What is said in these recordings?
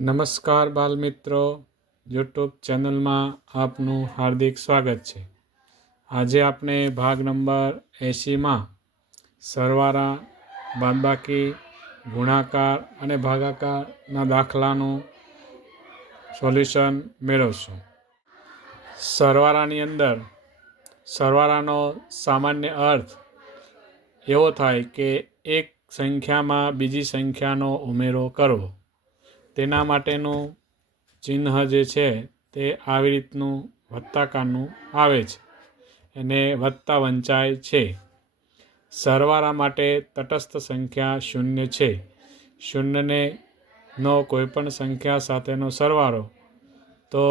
નમસ્કાર બાલમિત્રો, યુટ્યુબ ચેનલમાં આપનું હાર્દિક સ્વાગત છે. આજે આપણે ભાગ નંબર 80માં સરવાળા, બાદબાકી, ગુણાકાર અને ભાગાકારના દાખલાનું સોલ્યુશન મેળવશું. સરવાળાની અંદર સરવાળાનો સામાન્ય અર્થ એવો થાય કે એક સંખ્યામાં બીજી સંખ્યાનો ઉમેરો કરવો. તેના માટેનું ચિહ્ન જે છે તે આવી રીતનું વત્તાકારનું આવે છે, એને વત્તા વંચાય છે. સરવાળા માટે તટસ્થ સંખ્યા શૂન્ય છે. શૂન્યને નો કોઈપણ સંખ્યા સાથેનો સરવાળો તો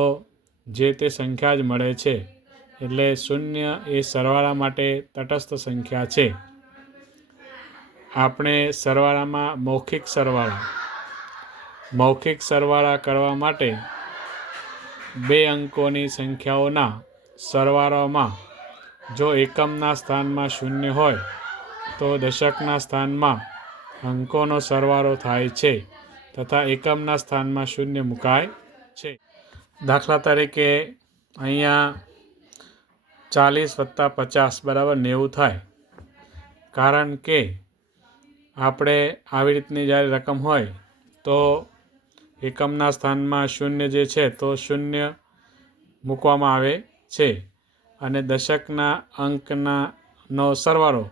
જે તે સંખ્યા જ મળે છે. એટલે શૂન્ય એ સરવાળા માટે તટસ્થ સંખ્યા છે. આપણે સરવાળામાં મૌખિક સરવાળા કરવા માટે બે અંકોની સંખ્યાઓના સરવાળામાં જો એકમના સ્થાનમાં શૂન્ય હોય તો દશકના સ્થાનમાં અંકોનો સરવાળો થાય છે તથા એકમના સ્થાનમાં શૂન્ય મુકાય છે. દાખલા તરીકે અહીંયા 40 + 50 = 90 થાય. કારણ કે આપણે આવી રીતની જ્યારે રકમ હોય તો એકમના સ્થાનમાં શૂન્ય જે છે તો શૂન્ય મૂકવામાં આવે છે અને દશકના અંકનો સરવાળો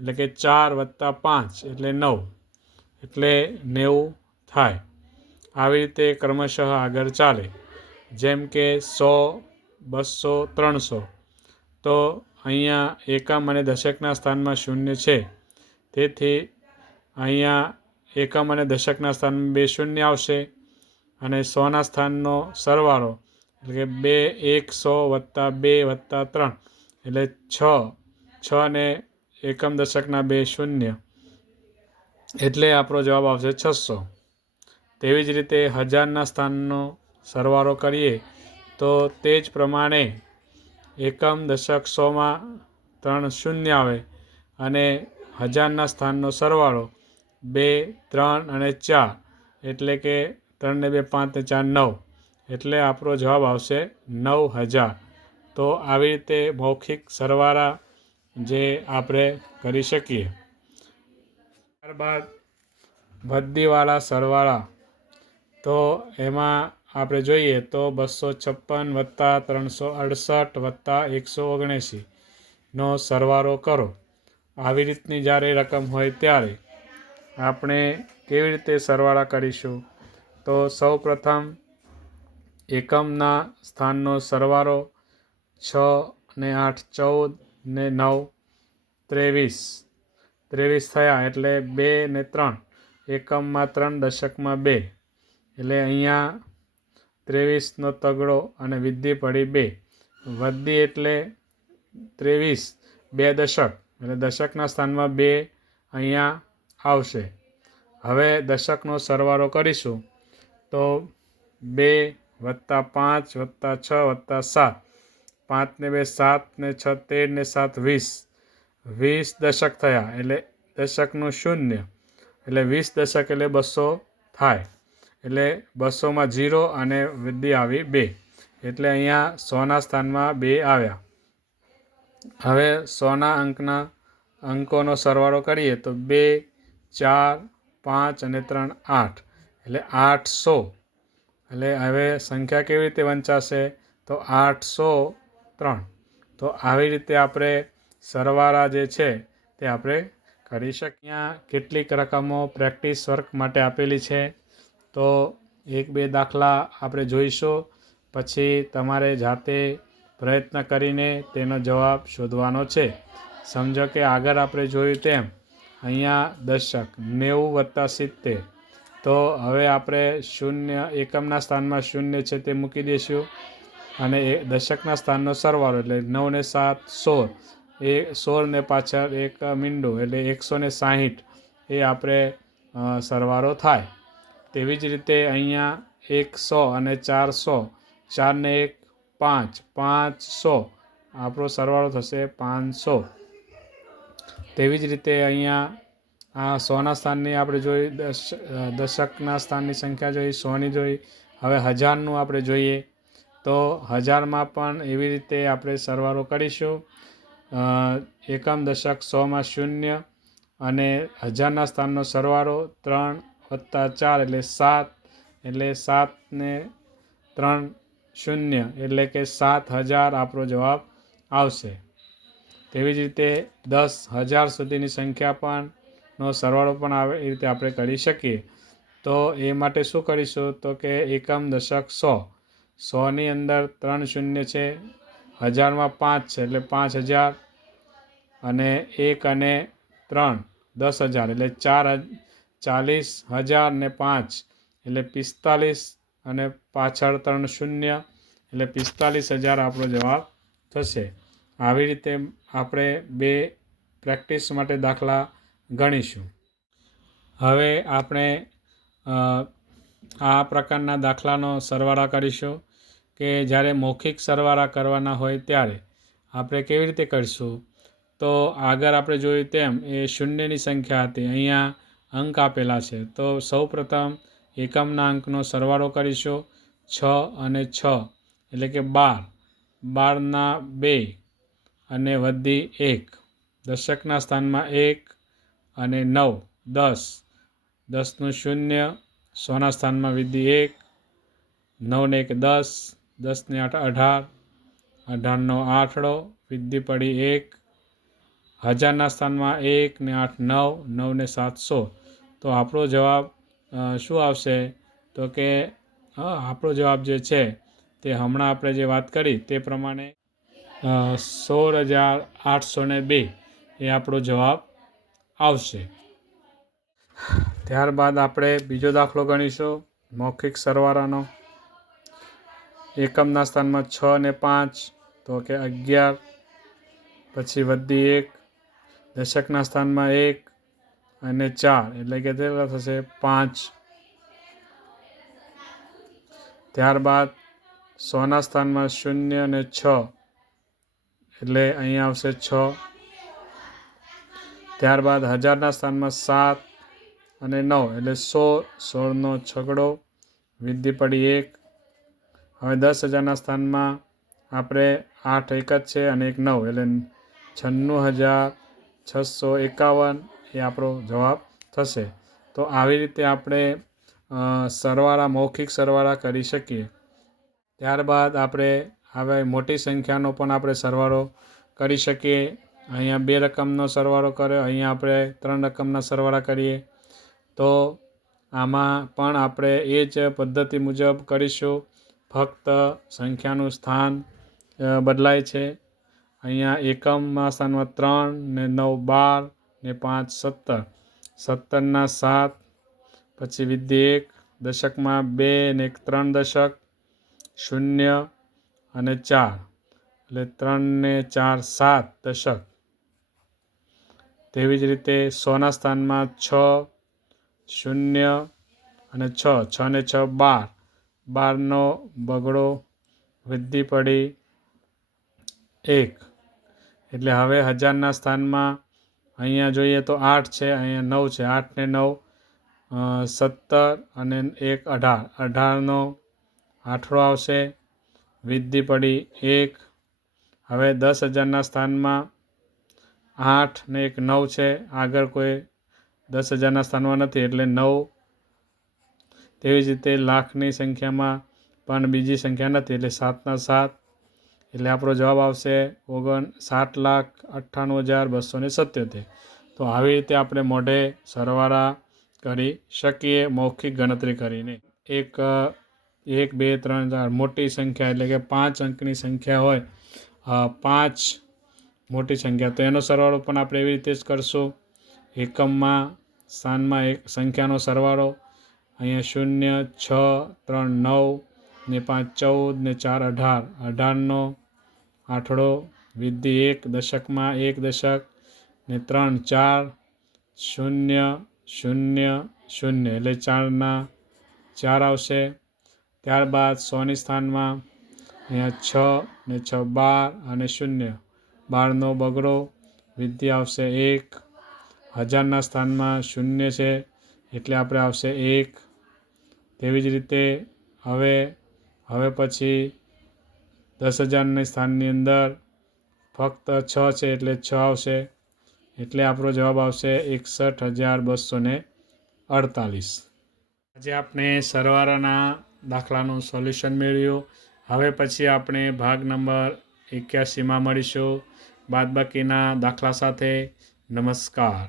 એટલે કે 4 + 5 એટલે 9 એટલે 90 થાય. આવી રીતે ક્રમશઃ આગળ ચાલે. જેમ કે 100, 200, 300 તો અહીંયા એકમ અને દશકના સ્થાનમાં શૂન્ય છે. તેથી અહીંયા એકમ અને દશકના સ્થાનમાં 2 શૂન્ય આવશે અને 100ના સ્થાનનો સરવાળો એટલે કે 100 + 2 + 3 એટલે 6 ને એકમ દશકના 2 શૂન્ય એટલે આપણો જવાબ આવશે 600. તેવી જ રીતે હજારના સ્થાનનો સરવાળો કરીએ તો તે જ પ્રમાણે એકમ દશક 100માં 3 શૂન્ય આવે અને હજારના સ્થાનનો સરવાળો 2, 3 અને 4 એટલે કે 3 ને 2 5 ને 4 9 એટલે આપણો જવાબ આવશે 9000. તો આવી રીતે મૌખિક સરવાળા જે આપણે કરી શકીએ. ત્યારબાદ વધીવાળા સરવાળા, તો એમાં આપણે જોઈએ તો 256 + 368 + 179 નો સરવાળો કરો. આવી રીતની જ્યારે રકમ હોય ત્યારે આપણે કેવી રીતે સરવાળા કરીશું? તો સૌપ્રથમ એકમના સ્થાનનો સરવાળો 6 ને 8 14 ને 9 23 થયા એટલે 2 ને 3 એકમમાં 3 દશકમાં 2 એટલે અહીંયા 23નો તગડો અને વિધિ પડી 2 વધી એટલે 23 2 દશક એટલે દશકના સ્થાનમાં 2 અહીંયા આવશે. હવે દશકનો સરવાળો કરીશું તો 2 + 5 + 6 + 7 5 ને 2 7 ને 6 13 ને 7 20 દશક થયા એટલે દશકનું શૂન્ય એટલે 20 દશક એટલે 200 થાય. એટલે 200માં 0 અને વૃદ્ધિ આવી 2 એટલે અહીંયા 100ના સ્થાનમાં 2 આવ્યા. હવે 100ના અંકોનો સરવાળો કરીએ તો 2, 4, 5 અને 3 8 એટલે 800. એટલે હવે સંખ્યા કેવી રીતે વંચાશે? તો 803. તો આવી રીતે આપણે સરવાળા જે છે તે આપણે કરી શકીએ. અહીંયા કેટલીક રકમો પ્રેક્ટિસ વર્ક માટે આપેલી છે. તો 1-2 દાખલા આપણે જોઈશું, પછી તમારે જાતે પ્રયત્ન કરીને તેનો જવાબ શોધવાનો છે. સમજો કે આગળ આપણે જોયું તેમ અહીંયા દશક 90 + 70. તો હવે આપણે શૂન્ય એકમના સ્થાનમાં શૂન્ય છે તે મૂકી દઈશું અને દશકના સ્થાનનો સરવાળો એટલે 9 ને 7 16 એ 16 ને પાછળ એક મીંડું એટલે 160 એ આપણે સરવાળો થાય. તેવી જ રીતે અહીંયા 100 અને 400 4 ને 1 5 500 આપણો સરવાળો થશે 500. તેવી જ રીતે અહીંયા આ સોના સ્થાનની આપણે જોઈ, દશકના સ્થાનની સંખ્યા જોઈ, સોની જોઈ. હવે હજારનું આપણે જોઈએ તો હજારમાં પણ એવી રીતે આપણે સરવાળો કરીશું. એકમ દશક 100માં 0 અને હજારના સ્થાનનો સરવાળો 3 + 4 એટલે 7, એટલે 7 ને 3 0 એટલે કે 7000 આપણો જવાબ આવશે. તેવી જ રીતે 10,000 સુધીની સંખ્યા પણ નો સરવાળો પણ આવે એ રીતે આપણે કરી શકીએ. તો એ માટે શું કરીશું તો કે એકમ દશક 100, 100ની અંદર 3 શૂન્ય છે, હજારમાં 5 છે એટલે 5000 અને 1 અને 3 10,000 એટલે 40,000 ને 5 એટલે 45 અને પાછળ 3 શૂન્ય એટલે 45,000 આપણો જવાબ થશે. આવી રીતે આપણે 2 પ્રેક્ટિસ માટે દાખલા ગણીશું. હવે આપણે આ પ્રકારના દાખલાનો સરવાળા કરીશું કે જ્યારે મૌખિક સરવાળા કરવાના હોય ત્યારે આપણે કેવી રીતે કરીશું. તો આગળ આપણે જોયું તેમ એ શૂન્યની સંખ્યા હતી, અહીંયા અંક આપેલા છે. તો સૌપ્રથમ એકમના અંકનો સરવાળો કરીશું. 6 અને 6 એટલે કે 12, 12ના 2 અને વધી 1. દશકના સ્થાનમાં 1 અને 9, 10, 10નું 0, 100ના સ્થાનમાં વિધિ 1, 9 ને 1 10, 10 ને 8 18, 18નો આઠડો વિધિ પડી 1. હજારના સ્થાનમાં 1 ને 8 9, 9 ને 700. તો આપણો જવાબ શું આવશે તો કે આપણો જવાબ જે છે તે હમણાં આપણે જે વાત કરી તે પ્રમાણે 16,802 એ આપણો જવાબ આવશે. ત્યારબાદ આપણે બીજો દાખલો ગણીશું મૌખિક સરવાળાનો. એકમના સ્થાનમાં 6 ને 5 તો કે 11, પછી વધી 1. દશકના સ્થાનમાં 1 અને 4 એટલે કે કેટલા થશે 5. ત્યારબાદ 100ના સ્થાનમાં 0 અને 6 એટલે અહીંયા આવશે 6. ત્યારબાદ હજારના સ્થાનમાં 7 અને 9 એટલે 16, 16નો છગડો વિધિ પડી 1. હવે 10,000ના સ્થાનમાં આપણે 8 એક જ છે અને 1 9 એટલે 96,651 એ આપણો જવાબ થશે. તો આવી રીતે આપણે સરવાળા, મૌખિક સરવાળા કરી શકીએ. ત્યારબાદ આપણે હવે મોટી સંખ્યાનો પણ આપણે સરવાળો કરી શકીએ. અહીંયા 2 રકમનો સરવાળો કર્યો, અહીંયા આપણે 3 રકમના સરવાળા કરીએ. તો આમાં પણ આપણે એ જ પદ્ધતિ મુજબ કરીશું, ફક્ત સંખ્યાનું સ્થાન બદલાય છે. અહીંયા એકમના સ્થાનમાં 3 ને 9 12 ને 5 17, 17ના 7 પછી વિધિ 1. દશકમાં 2 ને 3 દશક, 0 અને 4 એટલે 3 ને 4 7 દશક. તેવી જ રીતે 100ના સ્થાનમાં 6, 0 અને 6, 6 ને 6 12, 12નો બગડો વૃદ્ધિ પડી 1. એટલે હવે હજારના સ્થાનમાં અહીંયા જોઈએ તો 8 છે, અહીંયા 9 છે. 8 ને 9 17 અને 1 18, 18નો આઠડો આવશે વૃદ્ધિ પડી 1. હવે 10,000ના સ્થાનમાં 8 ને 1 9 છે, આગળ કોઈ 10,000ના સ્થાનમાં નથી એટલે 9. તેવી જ રીતે લાખની સંખ્યામાં પણ બીજી સંખ્યા નથી એટલે 7ના 7 એટલે આપણો જવાબ આવશે 7,98,277. તો આવી રીતે આપણે મોઢે સરવાળા કરી શકીએ મૌખિક ગણતરી કરીને. 1 2 3 4 મોટી સંખ્યા એટલે કે 5 અંકની સંખ્યા હોય, 5 મોટી સંખ્યા, તો એનો સરવાળો પણ આપણે એવી રીતે જ કરશું. એકમમાં સ્થાનમાં એક સંખ્યાનો સરવાળો, અહીંયા 0 6 3 9 ને 5 14 ને 4 18, 18નો આઠડો વિધિ 1. દશકમાં 1 દશક ને 3 4 0 0 0 એટલે 4ના 4 આવશે. ત્યારબાદ 100ની સ્થાનમાં અહીંયા 6 ને 6 12 અને 0, 12નો બગડો વિધિ આવશે 1. હજારના સ્થાનમાં શૂન્ય છે એટલે આપણે આવશે 1. તેવી જ રીતે હવે પછી 10,000ની સ્થાનની અંદર ફક્ત 6 છે એટલે 6 આવશે એટલે આપણો જવાબ આવશે 61,248. આજે આપણે સરવાળાના દાખલાનું સોલ્યુશન મેળવ્યું. હવે પછી આપણે ભાગ નંબર 81માં મળીશું બાદબાકીના દાખલા સાથે. નમસ્કાર.